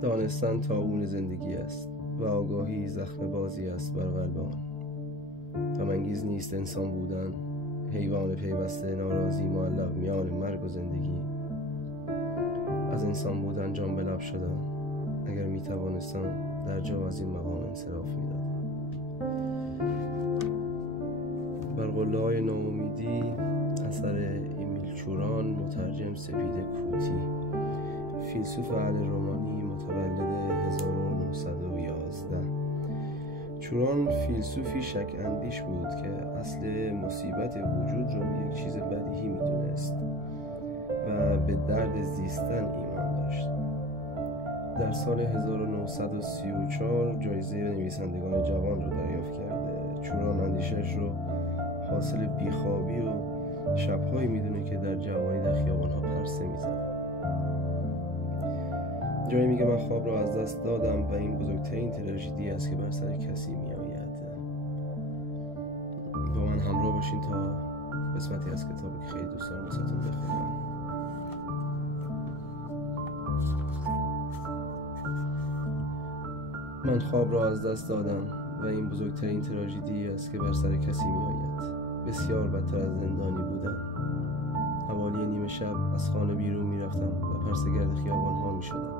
دانستن طاعون زندگی است و آگاهی زخم بازی است بر قلب آن. غم‌انگیز نیست انسان بودن، حیوان پیوسته ناراضی معلق میان مرگ و زندگی. از انسان بودن جان به لب شدن، اگر می توانستم در جا از این مقام انصراف می دادم. بر قله‌های ناامیدی، اثر امیل چوران، مترجم سپید کوتی، فیلسوف اهل رومانی، متولد 1911. چوران فیلسوفی شک اندیش بود که اصل مصیبت وجود رو یک چیز بدیهی می دونست و به درد زیستن ایمان داشت. در سال 1934 جایزه نویسندگان جوان رو دریافت کرده. چوران اندیشش رو حاصل بیخوابی و شبهایی میدونه که در جوانی در خیابان‌ها پرسه میزد. جایی میگه من خواب را از دست دادم و این بزرگترین تراژدی است که بر سر کسی میآید. با من همراه باشین تا قسمتی از کتابی که خیلی دوست دارم واسهتون بخونم. من خواب را از دست دادم و این بزرگترین تراژدی است که بر سر کسی میآید. بسیار بدتر از زندانی بودن. حوالی نیمه شب از خانه بیرون میرفتم و پرسه گرد خیابان ها میشدم.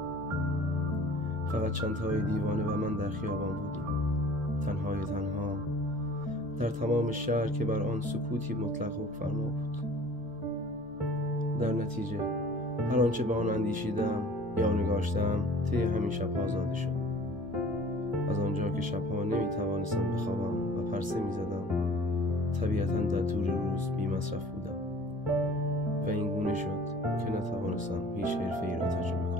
فقط چند تای دیوانه و من در خیابان بودیم، تنهای تنها در تمام شهر که بر آن سکوتی مطلق و فرما بود. در نتیجه هر آنچه به آن اندیشیدم یا نگاشتم طی همین شبها زاده شد. از آنجا که شبها نمیتوانستم بخوابم و پرسه میزدم، طبیعتاً در طول روز بی مصرف بودم و این گونه شد که نتوانستم هیچ حرفه‌ای را تجربه کنم.